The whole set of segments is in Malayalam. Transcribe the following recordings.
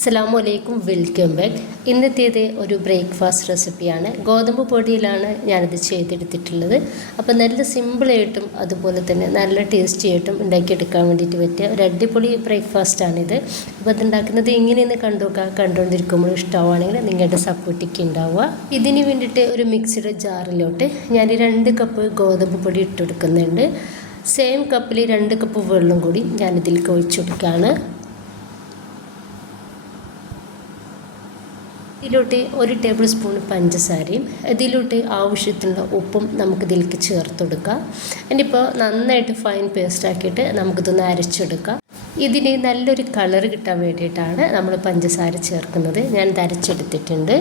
അസ്സലാമു അലൈക്കും, വെൽക്കം ബാക്ക്. ഇന്നത്തേത് ഒരു ബ്രേക്ക്ഫാസ്റ്റ് റെസിപ്പിയാണ്. ഗോതമ്പ് പൊടിയിലാണ് ഞാനിത് ചെയ്തെടുത്തിട്ടുള്ളത്. അപ്പോൾ നല്ല സിമ്പിളായിട്ടും അതുപോലെ തന്നെ നല്ല ടേസ്റ്റി ആയിട്ടും ഉണ്ടാക്കിയെടുക്കാൻ വേണ്ടിയിട്ട് പറ്റിയ ഒരു അടിപൊളി ബ്രേക്ക്ഫാസ്റ്റാണിത്. അപ്പോൾ അതുണ്ടാക്കുന്നത് ഇങ്ങനെയൊന്ന് കണ്ടുകൊണ്ടിരിക്കുമ്പോൾ ഇഷ്ടമാണെങ്കിൽ നിങ്ങളുടെ സപ്പോർട്ടിക്ക് ഉണ്ടാവുക. ഇതിന് വേണ്ടിയിട്ട് ഒരു മിക്സിയുടെ ജാറിലോട്ട് ഞാൻ 2 കപ്പ് ഗോതമ്പ് പൊടി ഇട്ടെടുക്കുന്നുണ്ട്. സെയിം കപ്പിൽ 2 കപ്പ് വെള്ളം കൂടി ഞാനിതിലേക്ക് ഒഴിച്ചെടുക്കുകയാണ്. ഇതിലോട്ട് 1 ടേബിൾ സ്പൂൺ പഞ്ചസാരയും ഇതിലോട്ട് ആവശ്യത്തിനുള്ള ഉപ്പും നമുക്കിതിലേക്ക് ചേർത്ത് കൊടുക്കാം. ഇനിയിപ്പോൾ നന്നായിട്ട് ഫൈൻ പേസ്റ്റ് ആക്കിയിട്ട് നമുക്കിതൊന്ന് അരച്ചെടുക്കാം. ഇതിന് നല്ലൊരു കളർ കിട്ടാൻ വേണ്ടിയിട്ടാണ് നമ്മൾ പഞ്ചസാര ചേർക്കുന്നത്. ഞാനിത് അരച്ചെടുത്തിട്ടുണ്ട്.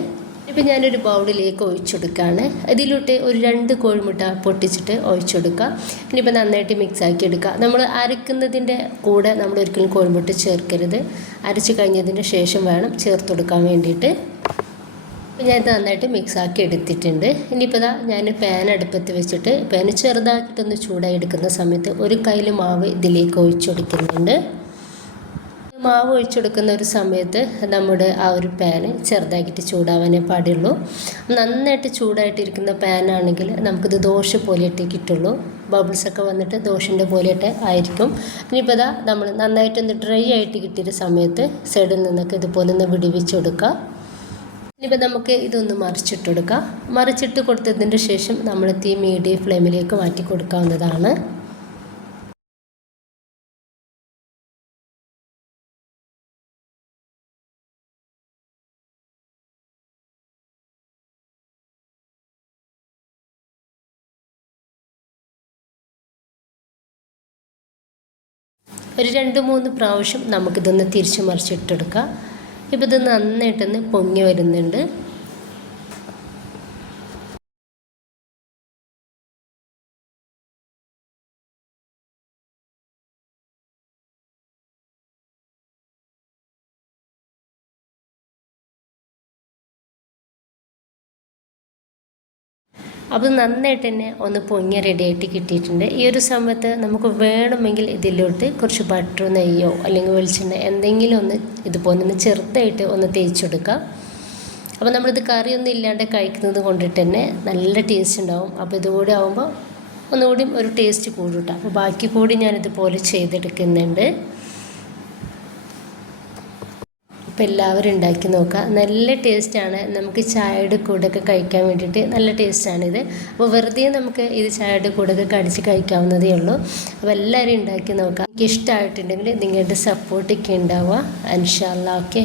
ഇപ്പോൾ ഞാനൊരു ബൗളിലേക്ക് ഒഴിച്ചെടുക്കുകയാണ്. ഇതിലോട്ട് ഒരു 2 കോഴിമുട്ട പൊട്ടിച്ചിട്ട് ഒഴിച്ചെടുക്കുക. ഇനിയിപ്പോൾ നന്നായിട്ട് മിക്സ് ആക്കി എടുക്കുക. നമ്മൾ അരക്കുന്നതിൻ്റെ കൂടെ നമ്മൾ ഒരിക്കലും കോഴിമുട്ട ചേർക്കരുത്. അരച്ച് കഴിഞ്ഞതിന് ശേഷം വേണം ചേർത്ത് കൊടുക്കാൻ വേണ്ടിയിട്ട്. അപ്പോൾ ഞാനിത് നന്നായിട്ട് മിക്സാക്കി എടുത്തിട്ടുണ്ട്. ഇനിയിപ്പോൾ ഞാൻ പാൻ അടുപ്പത്ത് വെച്ചിട്ട് പാൻ ചെറുതാക്കിയിട്ടൊന്ന് ചൂടായി എടുക്കുന്ന സമയത്ത് ഒരു കയ്യിൽ മാവ് ഇതിലേക്ക് ഒഴിച്ചെടുക്കുന്നുണ്ട്. മാവ് ഒഴിച്ചെടുക്കുന്ന ഒരു സമയത്ത് നമ്മുടെ ആ ഒരു പാന് ചെറുതാക്കിയിട്ട് ചൂടാവാനേ പാടുള്ളൂ. നന്നായിട്ട് ചൂടായിട്ടിരിക്കുന്ന പാനാണെങ്കിൽ നമുക്കിത് ദോശ പോലെയിട്ടേ കിട്ടുള്ളൂ. ബബിൾസൊക്കെ വന്നിട്ട് ദോശൻ്റെ പോലെയിട്ട് ആയിരിക്കും. ഇനിയിപ്പോൾ നമ്മൾ നന്നായിട്ടൊന്ന് ഡ്രൈ ആയിട്ട് കിട്ടിയൊരു സമയത്ത് സൈഡിൽ നിന്നൊക്കെ ഇതുപോലെ ഒന്ന് വിടിവിച്ചെടുക്കുക. ഇനിയിപ്പോൾ നമുക്ക് ഇതൊന്ന് മറിച്ചിട്ടെടുക്കാം. മറിച്ചിട്ട് കൊടുത്തതിന് ശേഷം നമ്മൾ തീ മീഡിയം ഫ്ലെയിമിലേക്ക് മാറ്റി കൊടുക്കാവുന്നതാണ്. ഒരു 2-3 പ്രാവശ്യം നമുക്കിതൊന്ന് തിരിച്ച് മറിച്ചിട്ടെടുക്കാം. ഇപ്പോൾ ഇത് നന്നായിട്ടൊന്ന് പൊങ്ങി വരുന്നുണ്ട്. അപ്പോൾ നന്നായിട്ട് തന്നെ ഒന്ന് പൊങ്ങി റെഡിയായിട്ട് കിട്ടിയിട്ടുണ്ട്. ഈ ഒരു സമയത്ത് നമുക്ക് വേണമെങ്കിൽ ഇതിലോട്ട് കുറച്ച് ബട്ടറോ നെയ്യോ അല്ലെങ്കിൽ വെളിച്ചെണ്ണ എന്തെങ്കിലും ഒന്ന് ഇതുപോലെ ഒന്ന് ചെറുതായിട്ട് ഒന്ന് തേച്ചെടുക്കാം. അപ്പോൾ നമ്മളിത് കറിയൊന്നും ഇല്ലാണ്ട് കഴിക്കുന്നത് കൊണ്ടിട്ട് തന്നെ നല്ല ടേസ്റ്റ് ഉണ്ടാവും. അപ്പോൾ ഇതുകൂടി ആകുമ്പോൾ ഒന്നുകൂടി ഒരു ടേസ്റ്റ് കൂടും. അപ്പോൾ ബാക്കി കൂടി ഞാനിതുപോലെ ചെയ്തെടുക്കുന്നുണ്ട്. അപ്പോൾ എല്ലാവരും ഉണ്ടാക്കി നോക്കുക. നല്ല ടേസ്റ്റാണ്. നമുക്ക് ചായയുടെ കൂടെയൊക്കെ കഴിക്കാൻ വേണ്ടിയിട്ട് നല്ല ടേസ്റ്റാണിത്. അപ്പോൾ വെറുതെ നമുക്ക് ഇത് ചായയുടെ കൂടെയൊക്കെ കടിച്ച് കഴിക്കാവുന്നതേ ഉള്ളൂ. അപ്പോൾ എല്ലാവരും ഉണ്ടാക്കി നോക്കുക. എനിക്ക് ഇഷ്ടമായിട്ടുണ്ടെങ്കിൽ നിങ്ങളുടെ സപ്പോർട്ടൊക്കെ ഉണ്ടാവുക. ഇൻഷാ അല്ലാഹ്. ഓക്കെ.